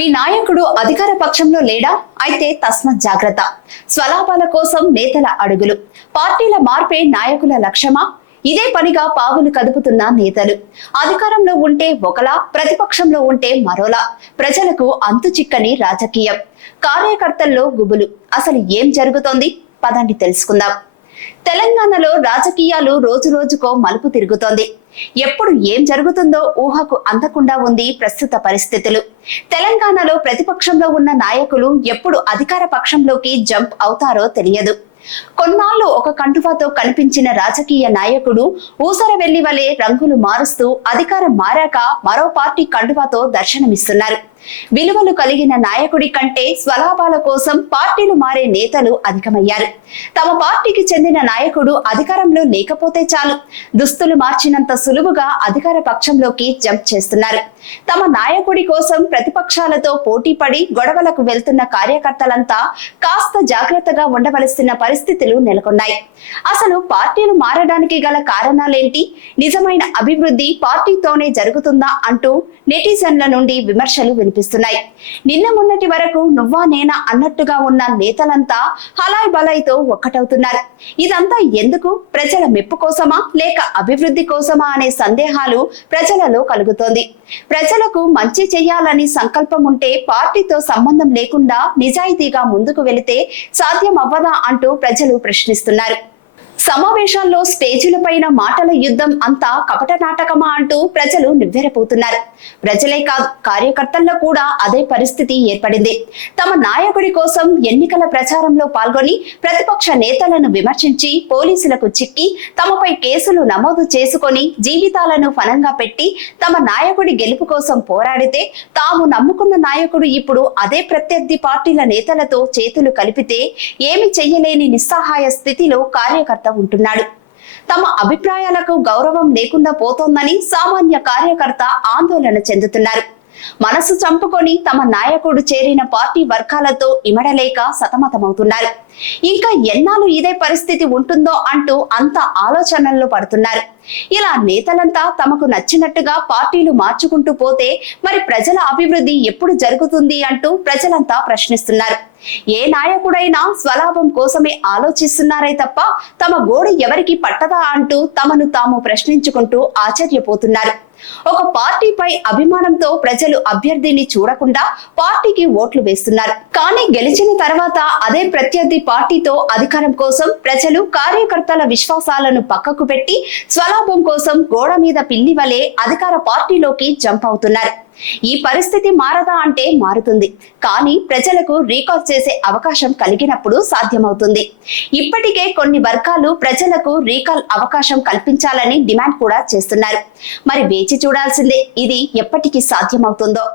మీ నాయకుడు అధికార పక్షంలో లేడా? అయితే తస్మత్ జాగ్రత్త. స్వలాభాల కోసం నేతల అడుగులు. పార్టీల మార్పే నాయకుల లక్ష్యమా? ఇదే పనిగా పావులు కదుపుతున్న నేతలు. అధికారంలో ఉంటే ఒకలా ప్రతిపక్షంలో ఉంటే మరోలా. ప్రజలకు అంతు చిక్కని రాజకీయం. కార్యకర్తల్లో గుబులు. అసలు ఏం జరుగుతోంది? పదండి తెలుసుకుందాం. తెలంగాణలో రాజకీయాలు రోజు రోజుకో మలుపు తిరుగుతోంది. ఎప్పుడు ఏం జరుగుతుందో ఊహకు అందకుండా ఉంది ప్రస్తుత పరిస్థితులు. తెలంగాణలో ప్రతిపక్షంలో ఉన్న నాయకులు ఎప్పుడు అధికార పక్షంలోకి జంప్ అవుతారో తెలియదు. కొన్నాళ్ళు ఒక కంటువాతో కనిపించిన రాజకీయ నాయకుడు ఊసర వెళ్ళి వలె రంగులు మారుస్తూ అధికారం మారాక మరో పార్టీ కండువాతో దర్శనమిస్తున్నారు. విలువలు కలిగిన నాయకుడి కంటే స్వలాభాల కోసం పార్టీలు మారే నేతలు అధికమయ్యారు. తమ పార్టీకి చెందిన నాయకుడు అధికారంలో లేకపోతే చాలు. దుస్తులు మార్చినంత సులువుగా అధికార పక్షంలోకి జంప్ చేస్తున్నారు. తమ నాయకుడి కోసం ప్రతిపక్షాలతో పోటీ పడి గొడవలకు వెళ్తున్న కార్యకర్తలంతా కాస్త జాగ్రత్తగా ఉండవలసిన పరిస్థితులు నెలకొన్నాయి. అసలు పార్టీలు మారడానికి గల కారణాలేంటి? నిజమైన అభివృద్ధి పార్టీతోనే జరుగుతుందా అంటూ నెటిజన్ల నుండి విమర్శలు వినిపిస్తున్నాయి. నిన్న మొన్నటి వరకు నువ్వా నేనా అన్నట్టుగా ఉన్న నేతలంతా హలాయ్ బలాయ్తో ఒక్కటవుతున్నారు. ఇదంతా ఎందుకు? ప్రజల మెప్పు కోసమా? లేక అభివృద్ధి కోసమా అనే సందేహాలు ప్రజలలో కలుగుతోంది. ప్రజలకు మంచి చేయాలని సంకల్పం ఉంటే పార్టీతో సంబంధం లేకుండా నిజాయితీగా ముందుకు వెళితే సాధ్యం అవ్వదా అంటూ ప్రజలు ప్రశ్నిస్తున్నారు. సమావేశాల్లో స్టేజీలపైన మాటల యుద్ధం అంతా కపట నాటకమా అంటూ ప్రజలు నివ్వెరపోతున్నారు. ప్రజలే కాదు కార్యకర్తల్లో కూడా అదే పరిస్థితి ఏర్పడింది. తమ నాయకుడి కోసం ఎన్నికల ప్రచారంలో పాల్గొని ప్రతిపక్ష నేతలను విమర్శించి పోలీసులకు చిక్కి తమపై కేసులు నమోదు చేసుకొని జీవితాలను ఫలంగా పెట్టి తమ నాయకుడి గెలుపు కోసం పోరాడితే తాము నమ్ముకున్న నాయకుడు ఇప్పుడు అదే ప్రత్యర్థి పార్టీల నేతలతో చేతులు కలిపితే ఏమి చెయ్యలేని నిస్సహాయ స్థితిలో కార్యకర్త ఉంటున్నాడు. తమ అభిప్రాయాలకు గౌరవం లేకుండా పోతోందని సామాన్య కార్యకర్త ఆందోళన చెందుతున్నారు. మనసు చంపుకొని తమ నాయకుడు చేరిన పార్టీ వర్గాలతో ఇమడలేక సతమతమవుతున్నారు. ఇంకా ఎన్నాళ్ళు ఇదే పరిస్థితి ఉంటుందో అంటూ అంత ఆలోచనల్లో పడుతున్నారు. ఇలా నేతలంతా తమకు నచ్చినట్టుగా పార్టీలు మార్చుకుంటూ పోతే మరి ప్రజల అభివృద్ధి ఎప్పుడు జరుగుతుంది అంటూ ప్రజలంతా ప్రశ్నిస్తున్నారు. ఏ నాయకుడైనా స్వలాభం కోసమే ఆలోచిస్తున్నారే తప్ప తమ గోడు ఎవరికి పట్టదా అంటూ తమను తాము ప్రశ్నించుకుంటూ ఆశ్చర్యపోతున్నారు. ఒక తనపై అభిమానంతో ప్రజలు అభ్యర్థిని చూడకుండా పార్టీకి ఓట్లు వేస్తున్నారు. కానీ గెలిచిన తర్వాత అదే ప్రత్యర్థి పార్టీతో అధికారం కోసం ప్రజలు కార్యకర్తల విశ్వాసాలను పక్కకు పెట్టి స్వలాభం కోసం గోడ మీద పిల్లి వలె అధికార పార్టీలోకి జంప్ అవుతున్నారు. ఈ పరిస్థితి మారదా అంటే మారుతుంది. కానీ ప్రజలకు రీకాల్ చేసే అవకాశం కలిగినప్పుడు సాధ్యమవుతుంది. ఇప్పటికే కొన్ని వర్గాలు ప్రజలకు రీకాల్ అవకాశం కల్పించాలని డిమాండ్ కూడా చేస్తున్నారు. మరి వేచి చూడాల్సిందే ఇది ఎప్పటికీ సాధ్యమవుతుందో?